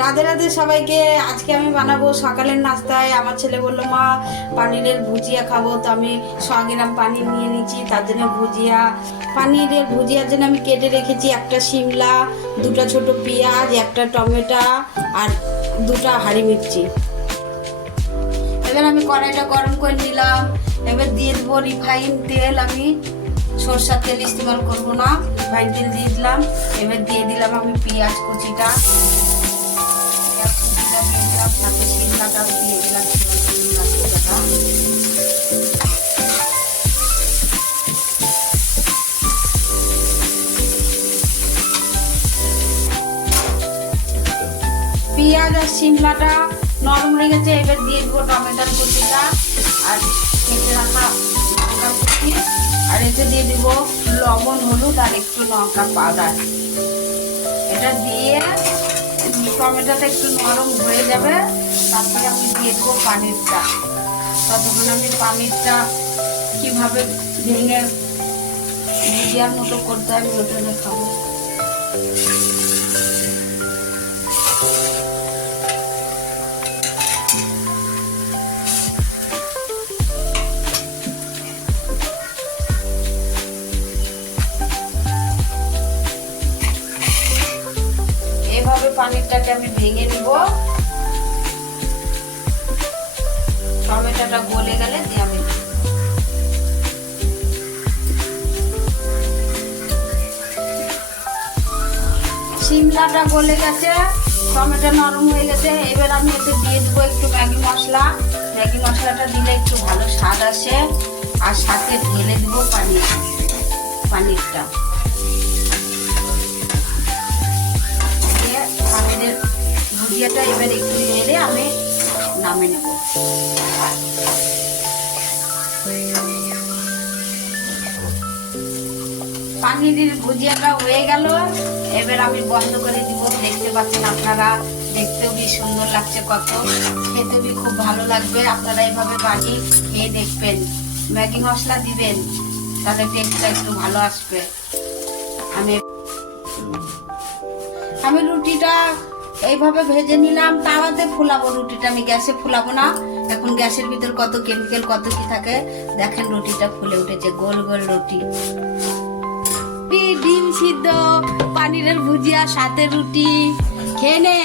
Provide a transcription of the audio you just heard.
রাধে রাধে সবাইকে। আজকে আমি বানাবো সকালের নাস্তায়। আমার ছেলে বললো মা পানিরের ভুজিয়া খাবো, তো আমি 100 গ্রাম পানির নিয়ে নিচ্ছি। তার জন্য পানিরের ভুজিয়ার জন্য আমি কেটে রেখেছি একটা শিমলা, 2টা ছোট পেঁয়াজ, একটা টমেটো আর 2টা হাঁড়ি মির্চি। এবার আমি কড়াইটা গরম করে নিলাম। এবার দিয়ে দেবো রিফাইন তেল। আমি সরষের তেল ইস্তেমাল করবো না, রিফাইন তেল দিয়ে দিলাম। এবার দিয়ে দিলাম আমি পেঁয়াজ কুচিটা, সাথে শিমলাটাও দিয়ে দিলাম। পেঁয়াজ আর শিমলাটা নরম হয়ে গেছে। এবার দিয়ে দেবো টমেটোর কুচিটা আর কেটে রাখা লঙ্কা কুচি, আর এতে দিয়ে দেবো লবণ, হলুদ আর একটু লঙ্কা পাউডার। এটা দিয়ে টমেটোটা একটু নরম হয়ে যাবে, তারপরে আমি দিয়ে দেবো পানিরটা। ততক্ষণ আমি পানিরটা কিভাবে ভেঙে ভুজিয়ার মতো করতে হয় আমি ওটা দেখাবো। এভাবে পানিরটাকে আমি ভেঙে নিব। টমেটোটা গলে গেলে দিয়ে আমি শিমলাটা গলে গেছে, টমেটো নরম হয়ে গেছে। এবার আমি এতে দিয়ে দেবো একটু ম্যাগি মশলা। ম্যাগি মশলাটা দিলে একটু ভালো স্বাদ আসে। আর সাথে ঢেলে দেবো পানিরটা। পানিরের ভুজিয়াটা এবার একটু নেড়ে আমি নামিয়ে নেব। পানিরের ভুজিয়াটা হয়ে গেল। এবার আমি বন্ধ করে দিব। দেখতে পাচ্ছেন আপনারা, দেখতেও বেশ সুন্দর লাগছে, কত খেতে বি খুব ভালো লাগবে। আপনারা এইভাবে বানিয়ে খেয়ে দেখবেন। ম্যাগি মশলা দিবেন, তাহলে টেস্টটা একটু ভালো আসবে। আমি রুটিটা এইভাবে ভেজে নিলাম। তাওয়াতে ফুলাবো রুটিটা, আমি গ্যাসে ফুলাবো না। এখন গ্যাসের ভিতর কত কেমিক্যাল, কত কি থাকে। দেখেন রুটিটা ফুলে উঠেছে, গোল গোল রুটি। ডিম সিদ্ধ, পানিরের ভুজিয়া, সাথে রুটি, খেয়ে নে।